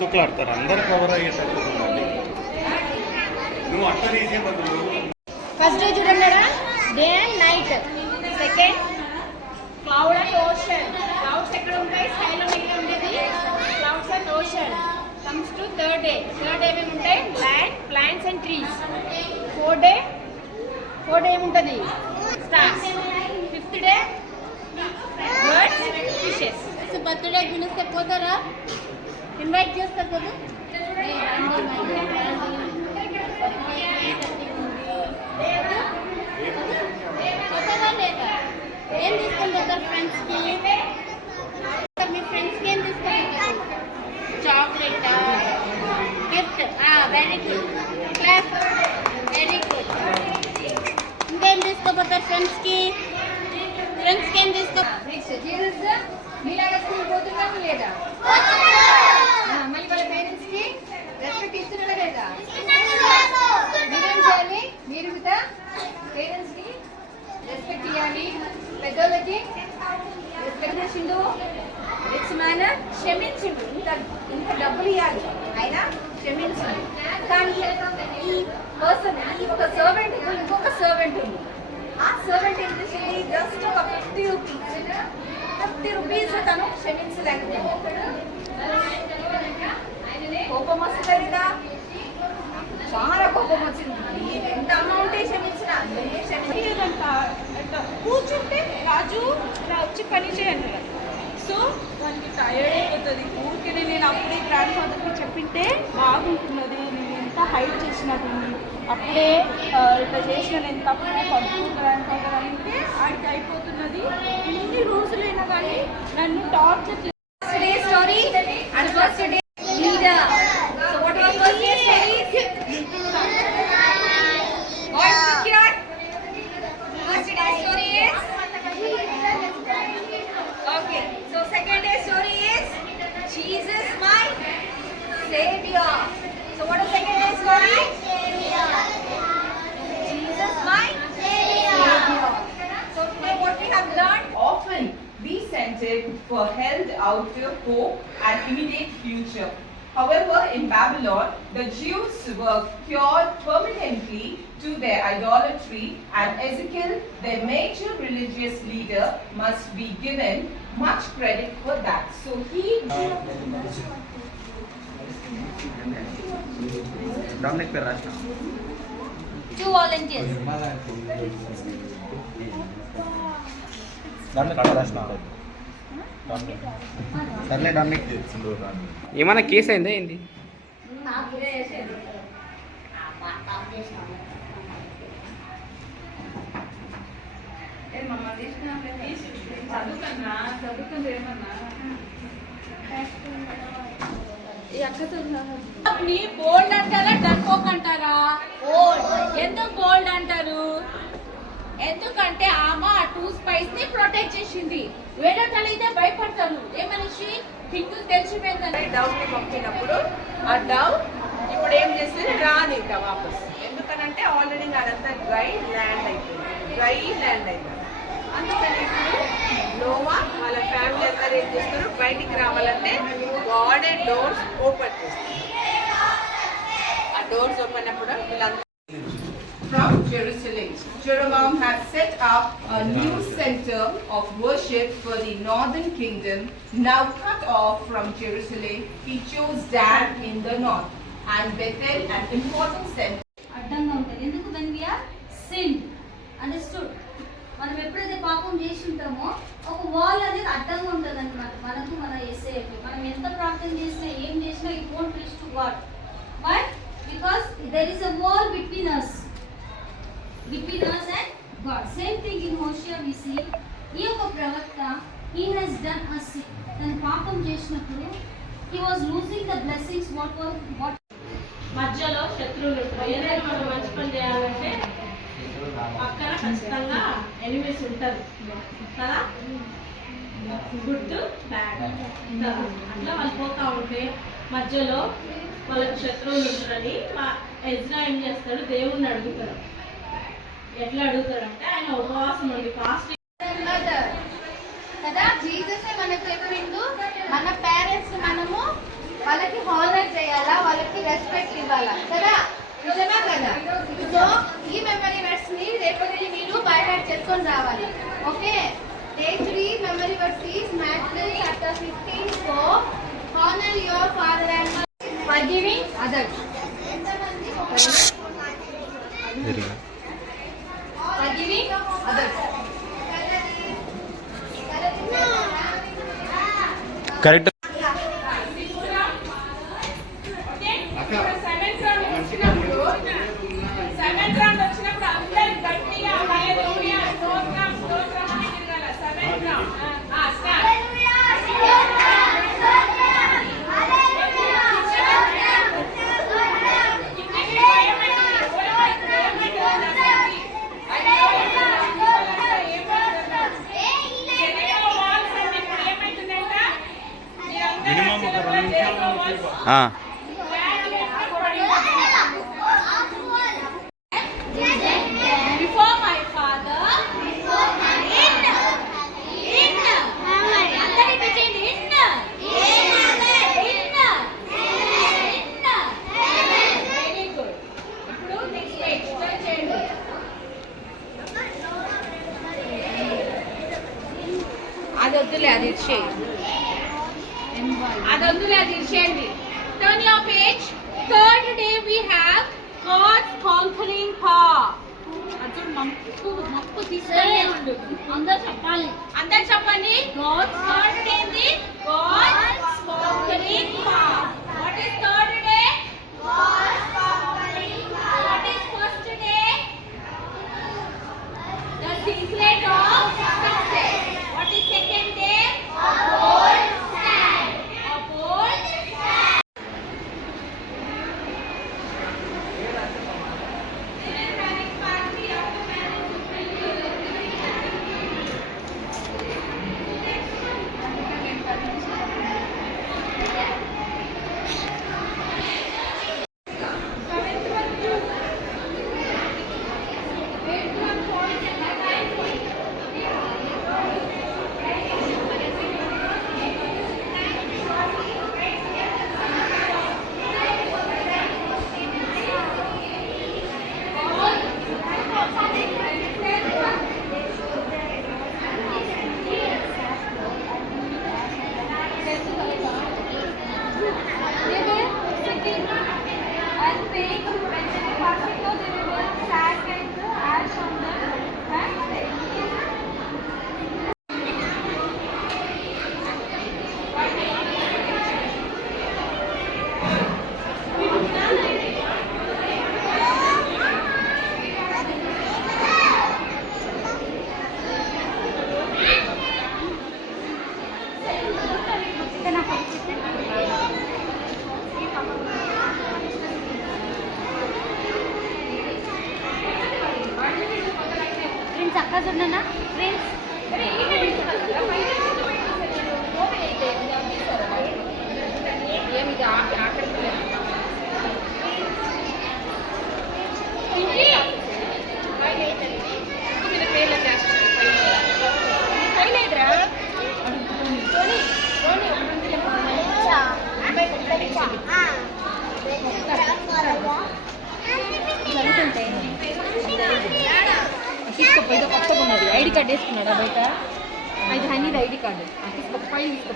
తుక్లాడతారు అందరు కవర్ అయ్యేటట్టు నువ్వు అట్ట తీసే బదులు ఫస్ట్ డే చూడండి day and night. Second cloud and ocean. Clouds ఎక్కడ ఉంటాయి? స్కైలో మీద ఉండేది clouds and ocean. Comes to third day. Third day ఏమేమి ఉంటాయి? Land, plants and trees. Fourth day ఏముంటుంది? Stars. Fifth day birds, fishes. So birthday పిలిస్తే పోతారా? ఇన్వైట్ చేస్తారు కదా. పోతారా లేదా? ఏం తీసుకొని పోతారు ఫ్రెండ్స్కి? మీ ఫ్రెండ్స్కి ఏం తీసుకొని? Chocolate, gift. Very good, class. Very good. ఇంకేం తీసుకోపోతారు ఫ్రెండ్స్కి? ఫ్రెండ్స్కి ఏం తీసుకో? మీలాగా స్కూల్ పోతున్నాము లేదా? మళ్ళీ వాళ్ళ పేరెంట్స్కి రెస్పెక్ట్ ఇస్తున్నారా లేదా? మీరేం చేయాలి? మీరు కూడా పేరెంట్స్కి రెస్పెక్ట్ ఇవ్వాలి. పెద్దోళ్ళకి రెస్పెక్ట్ చేసిండు. రిచ్ మేనర్ క్షమించిండు. ఇంత డబ్బులు ఇవ్వాలి అయినా క్షమించిండు. కానీ ఈ పర్సన్, ఈ ఒక సర్వెంట్, ఇంకొక సర్వెంట్ ఉంది. ఆ సర్వెంట్ ఏం చేసింది? జస్ట్ ఒక 50 రూపీస్ తను క్షమించలేకపోయింది. కోపం వస్తుంది కదా, చాలా కోపం వచ్చింది. ఎంత అమౌంట్ క్షమించిన కూర్చుంటే రాజు వచ్చి పని చేయండి. సో దానికి టైర్డ్ అయిపోతుంది. ఊరికే నేను అప్పుడే గ్రాండ్ ఫాదర్కి చెప్పింటే బాగుంటున్నది, నేను ఎంత హైట్ చేసినట్టుంది, అప్పుడే ఇట్లా చేసిన నేను తప్పు పడుతూ గ్రాండ్ ఫాదర్ అంటే ఆడికి అయిపోతున్నది. ఇన్ని రోజులైనా కానీ నన్ను torture story and first day leader. So what was first day story? First day story is okay. So second day story is Jesus my Savior. So what is second day story? Jesus my Savior. So today what we have learned? Often be scented for held out to hope and immediate future. However, in Babylon, the Jews were cured permanently to their idolatry, and Ezekiel, their major religious leader, must be given much credit for that. So he... Dominic Perasna. 2 volunteers. Dominic Perasna. సర్లే డామినిక్. ఏమైనా కేసు అయిందా ఏంటి? బోల్డ్ అంటారా డర్కోక్ అంటారా? ఎందుకు బోల్డ్ అంటారు? ఎందుకంటే ఆమె ఆ 2 స్పైస్ ని ప్రొటెక్ట్ చేసింది. వేరేటోళ్ళు అయితే భయపడతారు. ఏ మనిషి హిందూ తెలిసిపోయిందని డవ్ ని పంపినప్పుడు ఆ డవ్ ఇప్పుడు ఏం చేస్తుంది? రాదు ఇంకా వాపస్. ఎందుకనంటే ఆల్రెడీ అదంతా డ్రై ల్యాండ్ అయిపోయింది. అందుకని ఇప్పుడు నోవా వాళ్ళ ఫ్యామిలీ అందరూ ఏం చేస్తారు? బయటికి రావాలంటే గార్డెన్ డోర్స్ ఓపెన్ చేస్తారు. ఆ డోర్స్ ఓపెన్ అప్పుడు వీళ్ళందరూ from Jerusalem. Jeroboam had set up a new center of worship for the northern kingdom. Now cut off from Jerusalem, he chose Dan in the north and Bethel, an important center. అడ్డంగా ఉంటుంది. ఎందుకు? when we are sinned. Understood? మనం ఎప్పుడైతే పాపం చేసి ఉంటామో ఒక వాల్ అనేది అడ్డంగా ఉంటుంది అన్నమాట మనకు, మన యేసయ్యకి. మనం ఎంత ప్రార్థన చేసినా ఏం చేసినా it won't reach to God. But because there is a wall between us and God. Same thing in Hosea we see. ఈ యొక్క ప్రవక్త he has done a sin. తను పాపం చేసినప్పుడు he was losing the blessings. what మధ్యలో శత్రువులు ఉంటారు. ఏదైనా మనం మంచి పని చేయాలంటే పక్కన ఖచ్చితంగా ఎనిమీస్ ఉంటారు కదా, గుడ్ బ్యాడ్ కదా. అట్లా వాళ్ళు పోతా ఉంటే మధ్యలో వాళ్ళకి శత్రువులు ఉంటారని ఎజ్రా ఏం చేస్తాడు? దేవుణ్ణి అడుగుతాడు. ఎట్లా అడుగుతాడంటే ఆయన ఉపవాసం ఉండి ఫాస్ట్ కదా. జీసస్ మనకు చెప్పిండు మన పేరెంట్స్ మనము వాళ్ళకి హానర్ చేయాలా, వాళ్ళకి రెస్పెక్ట్ ఇవ్వాలా కదా, నిజమా కదా? సో ఈ మెమరీ వర్డ్స్ ని రేపటి మీరు బై హార్ట్ చేసుకొని రావాలి. Okay, day 3 memory words is maths chapter 15. So honour your father and mother, forgiving others. Forgiving others. Correct. Seventh round వచ్చినప్పుడు అందరూ గట్టిగా హల్లెలూయా స్తోత్రం స్తోత్రం అని తిరగాల. Seventh round start. Before my father, అందరికీ చేయండి. Very good. ఇప్పుడు నెక్స్ట్ పేజ్ చేయండి. అది వద్దులే, అది ఇచ్చేయి. అది వద్దులే, అది ఇచ్చేయండి. Turn your page. Third day we have God's conquering power. మప్పు తీసుకొని ఉండు. అందరు చెప్పాలి. God's third day is God's conquering power. What is third day? God's conquering power. What is first day? The secret of success. What is second day? A bold stand. A bold stand. చక్కగా ఫ్రెండ్స్. తీసుకోపోయి కొత్తగా ఉన్నది. ID card వేసుకున్నాడా బయట? అది హనీది ID card. తీసుకో, ఫైల్ తీసుకో.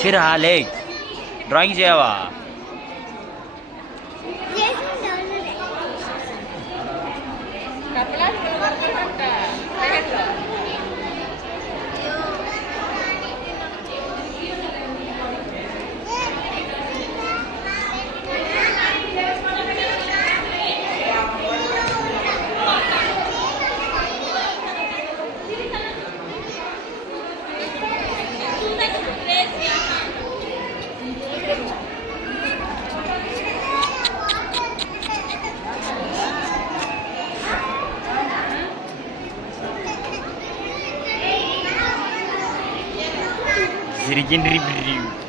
చిరా లే డ్రాయింగ్ చేయవా? అట్లా కొడుకుంట Zirgin review.